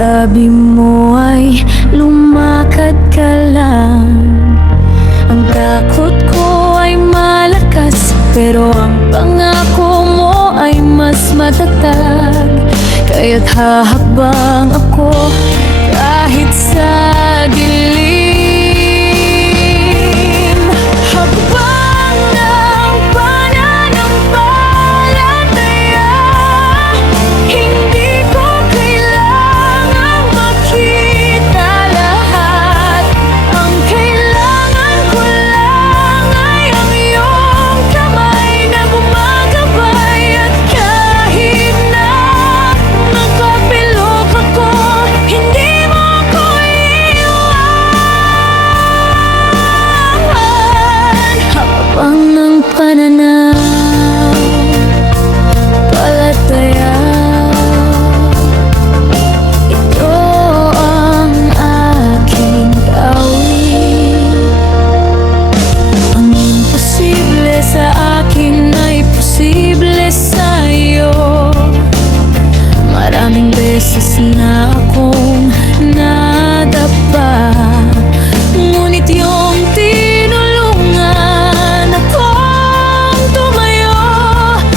Sabi mo ay lumakad ka lang. Ang takot ko ay malakas, pero ang pangako mo ay mas matatag. Kaya't hahakbang ako kahit sa dilim. Hakbang ng pananampalataya, hindi ko kailangang makita lahat. Ang kailangan ko lang ay ang iyong kamay na gumagabay. At kahit na nakapilok ako, hindi mo ko iiwan. Habang ng pananampalataya, ito ang aking gawin. Ang imposible sa akin ay posible sa'yo. Maraming beses na akong nadapa, ngunit yung tinulungan akong tumayo.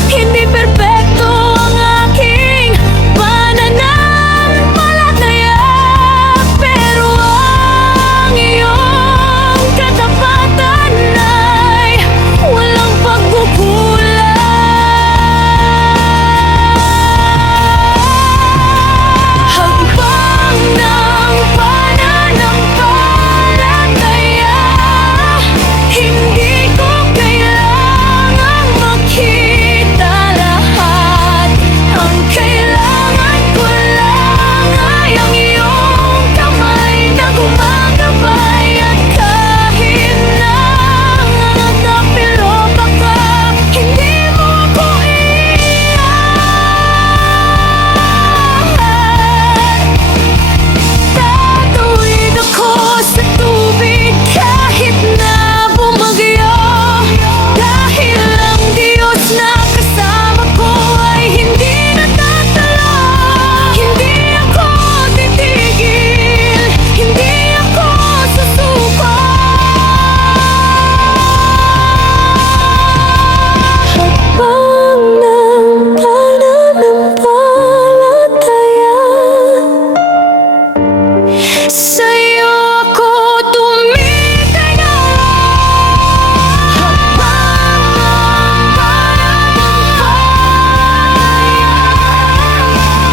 Hindi perpekto ang aking pananampalataya, pero ang iyong katapatan ay walang pagkukulang. Hakbang ng pananampalataya, hindi ko kailangang makita lahat. Ang kailangan ko lang ay ang iyong kamay na gumagabay. At kahit na nakapilok ako, hindi mo ko iiwan. Tatawid ako sa tubig kahit na bumagyo, dahil ang Diyos na kasama ko ay hindi natatalo. Hindi ako titigil, hindi ako susuko. Hakbang ng pananampalataya, sa'yo ako tumitingala. Hakbang ng pananampalataya,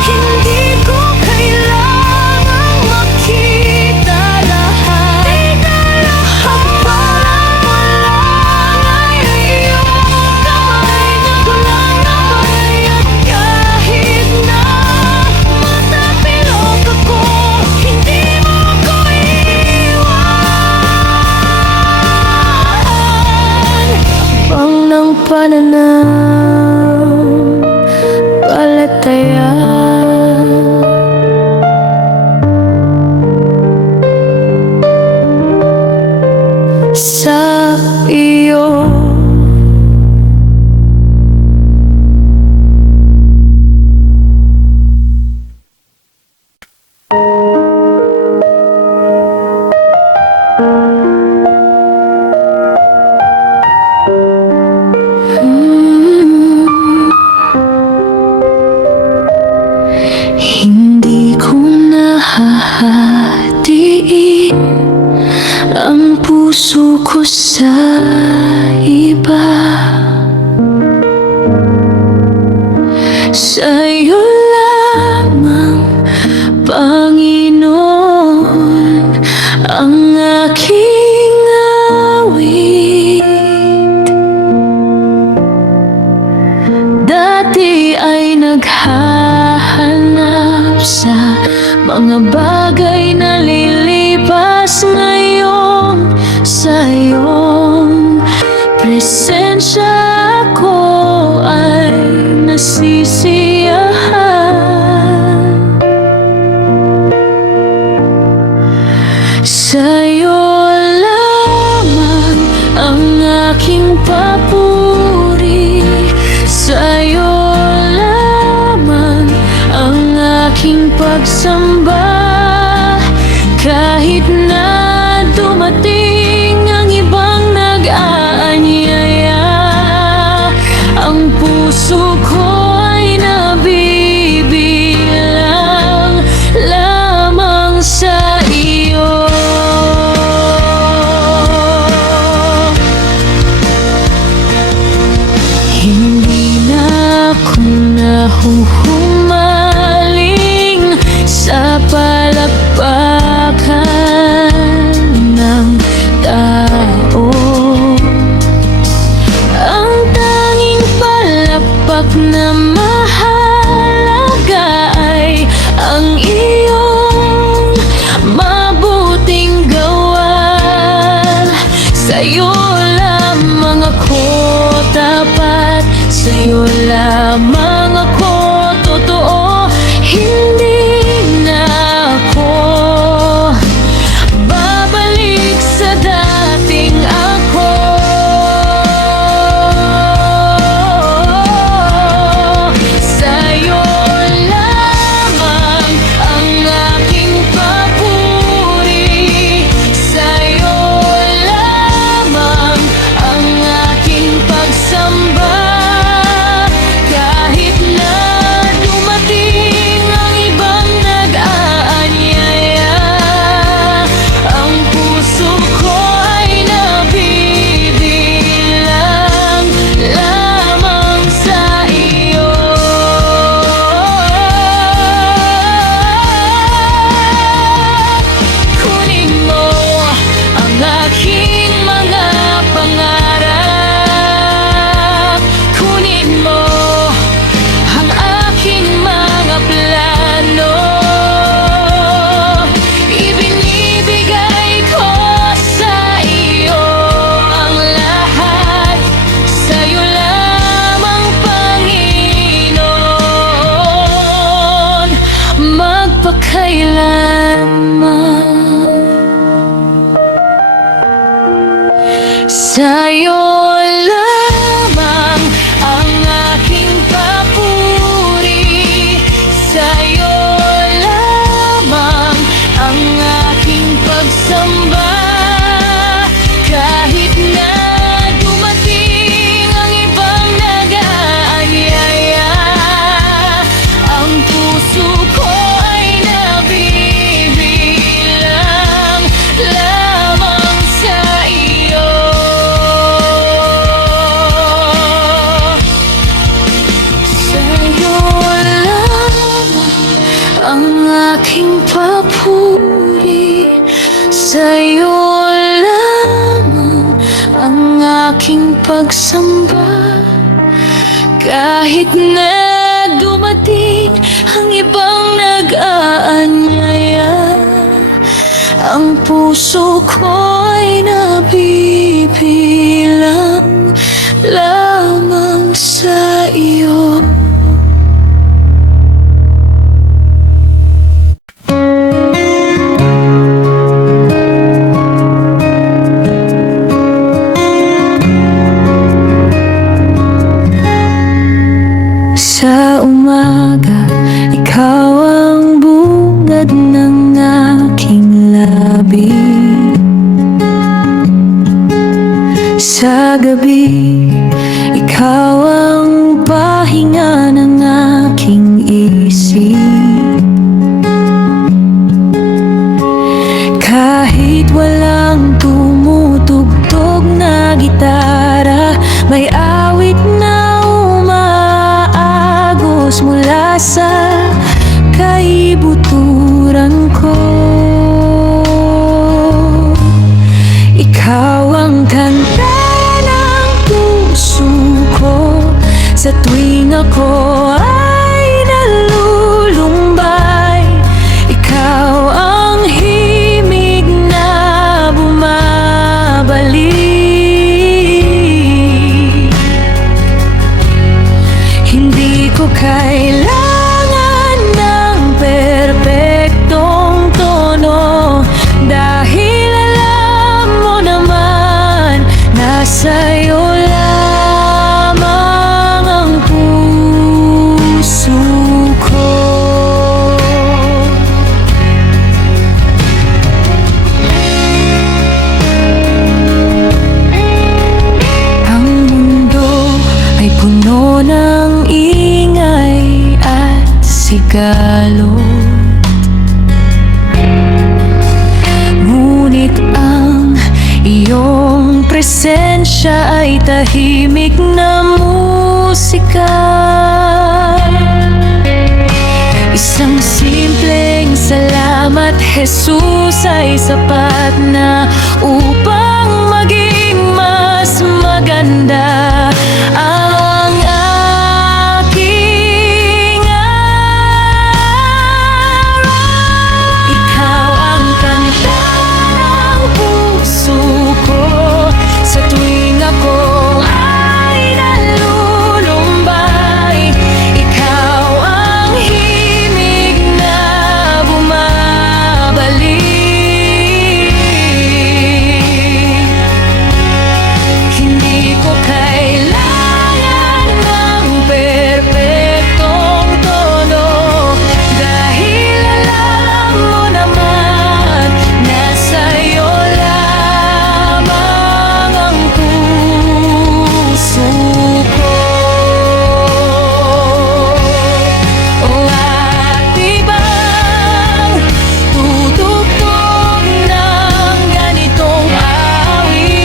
hindi ko kailangang makita lahat. Hakbang mo lang ay ang iyong kamay na gumagabay. At kahit na matapilok ako, hindi mo ko iiwan. Hakbang ng pananampalataya, sa iyo. Hindi ko nahahatiin ang puso ko sa iba. Sa'yo lamang, Panginoon, ang aking awit. Dati ay naghahanap sa mga bagay na lilipas, ngayon sa iyong presensya ako ay nasisiyahan. Sa'yo lamang ang aking papuri, sa'yo lamang ang aking pagsamba. puso ko ay nabibilang lamang sa iyo. Hindi na ako nahuhumaling sa palakpakan ng tao. Ang tanging palakpak na mahalaga ay ang iyong mabuting gawa. Sa'yo lamang ako tapat, sa'yo lamang ako totoo. Hindi na ako babalik sa dating ako. Sa'yo lamang ang aking papuri, sa'yo lamang ang aking pagsamba. Kahit na dumating ang ibang nag-aanyaya, ang puso ko ay nabibilang lamang sa iyo. Kunin mo ang aking mga pangarap, kunin mo ang aking mga plano. Ibinibigay ko sa iyo ang lahat, sa'yo lamang Panginoon, magpakailanman. Sa'yo lamang ang aking papuri, sa'yo lamang ang aking pagsamba. Kahit na dumating ang ibang nag-aanyaya, ang puso ko ay nabibilang lamang sa iyo. Sa'yo lamang ang aking papuri, sa'yo lamang ang aking pagsamba. Kahit na dumating ang ibang nag-aanyaya, ang puso ko ay nabibilang lamang sa iyo. Sa umaga, ikaw ang bungad ng aking labi. Sa gabi, ikaw ang pahinga ng aking isip. Kahit walang tumutugtog na gitara, may awit na mula sa kaibuturan ko. Ikaw ang kanta ng puso ko sa tuwing ako ay nalulumbay. Ikaw ang himig na bumabalik. Hindi ko kailangan ng perpektong tono, dahil alam mo naman na sa'yo lamang ang puso ko. Ang mundo ay puno ng sigalo. Ngunit ang iyong presensya ay tahimik na musika. Isang simpleng salamat, Jesus, ay sapat na upang maging mas maganda ang aking araw. Ikaw ang kanta ng puso ko sa tuwing ako ay nalulumbay. Ikaw ang himig na bumabalik. Hindi ko kailangan ng perpektong tono, dahil alam mo naman na sa'yo lamang ang puso ko. O at di bang tutugtog ng ganitong awit,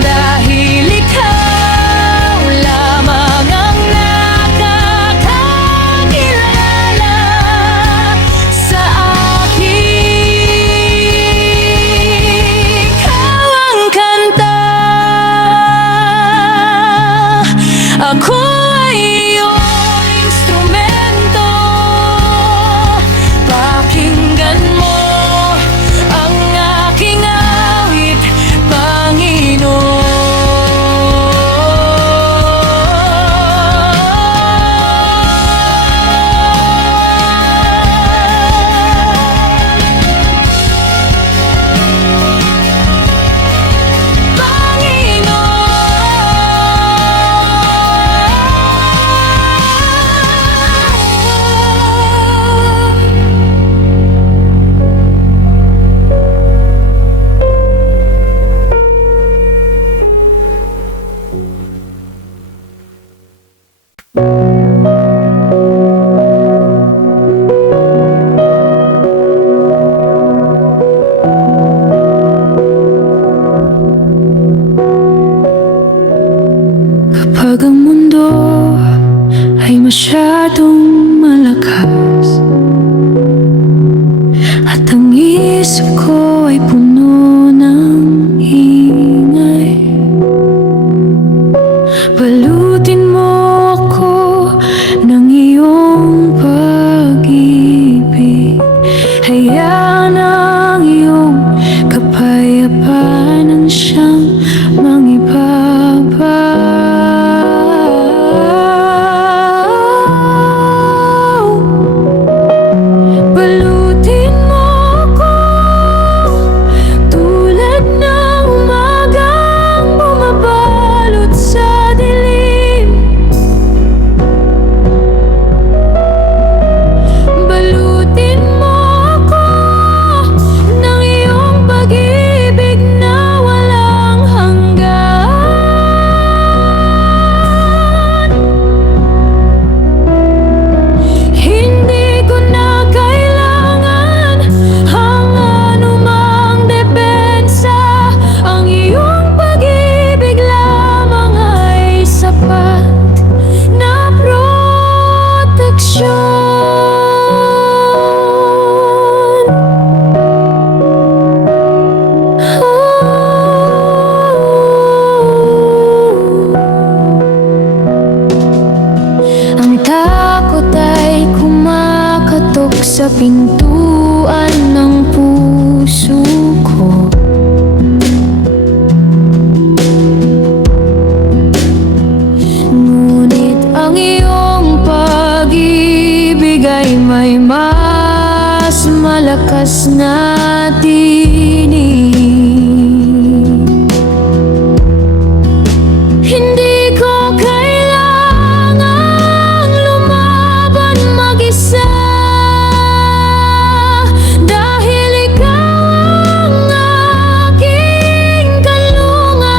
dahil ikaw lamang ang nakakakilala sa akin. Ikaw ang kanta, ako ay iyong instrumento. Pakinggan mo ang aking awit, Panginoon. Kapag ang mundo ay masyadong malakas at ang isip ko ay puno ng ingay, balutin mo ako ng iyong pag-ibig. Hayaan ang iyong kapayapaan ang siyang mangibabaw. Balutin mo ako tulad ng umagang bumabalot sa dilim. Balutin mo ako ng iyong pag-ibig na walang hanggan. Hindi ko na kailangan ang anumang depensa, ang iyong pag-ibig lamang ay sapat na proteksyon. Ang takot ay kumakatok sa pintuan ng puso ko. Ngunit ang iyong pag-ibig ay may mas malakas na tinig. Hindi ko kailangang lumaban mag-isa, dahil ikaw ang aking kanlungan.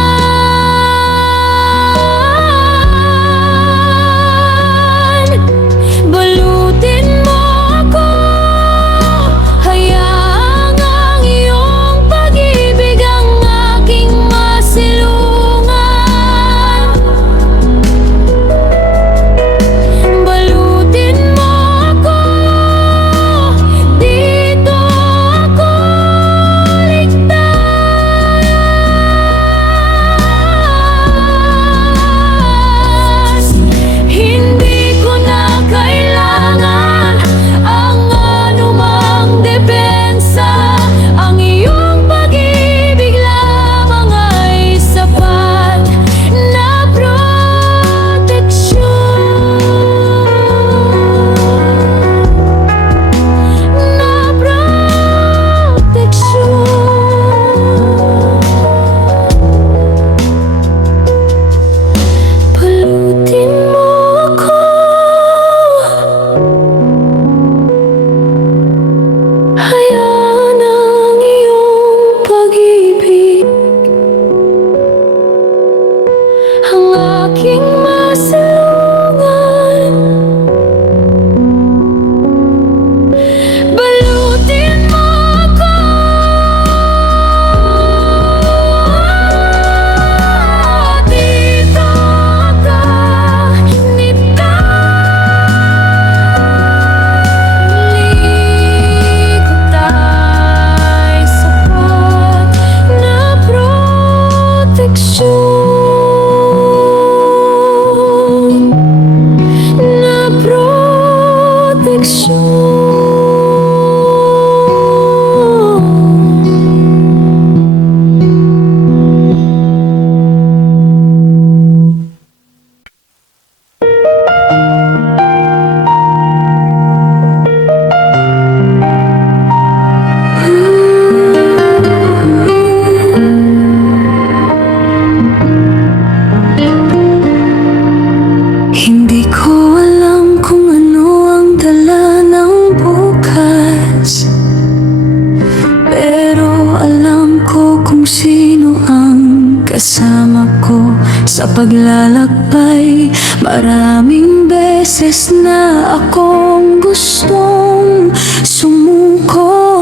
Sa paglalakbay, maraming beses na akong gustong sumuko,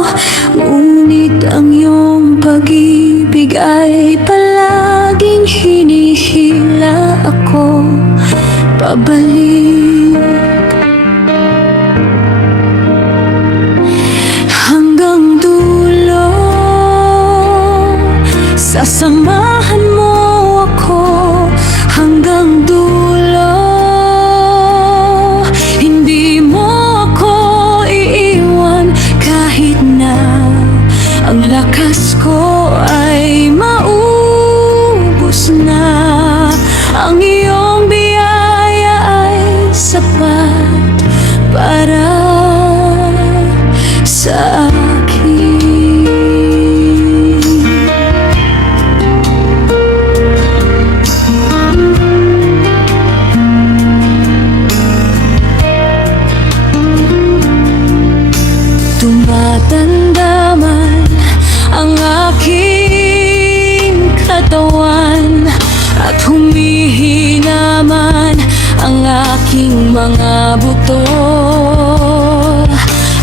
ngunit ang iyong pag-ibig ay palaging hinihila ako pabalik. Hanggang dulo, sasamahan mo ako hanggang dulo. Hindi mo ako iiwan kahit na ang lakas ko ay maubos na. Ang iyong biyaya ay sapat para sa akin. Tumatanda man ang aking katawan at humihina man ang aking mga buto,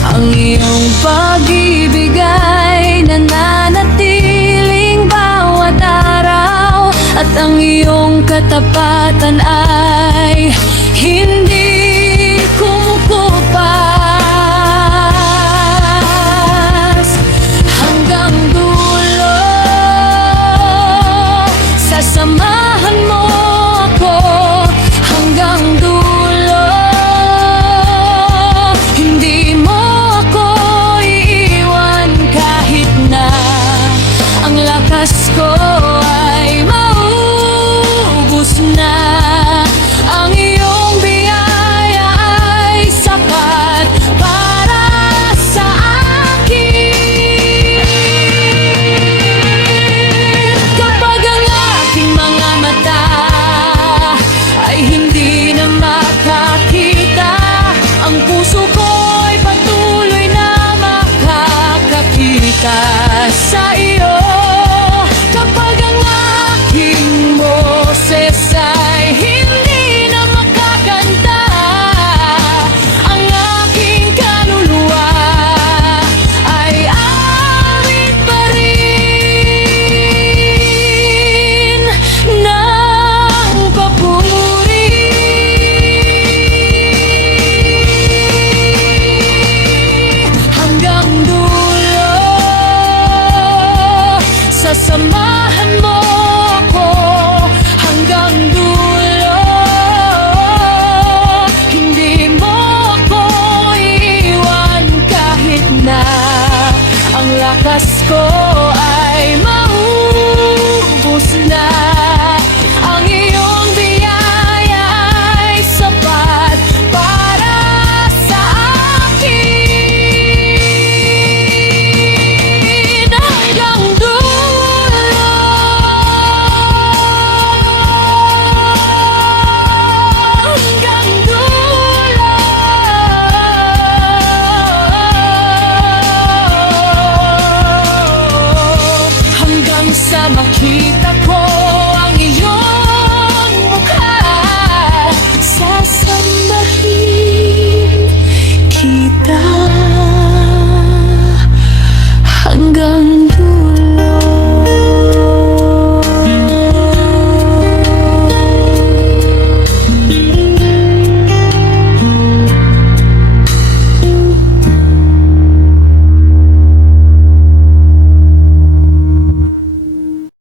ang iyong pag-ibig ay nananatiling bawat araw, at ang iyong katapatan ay hindi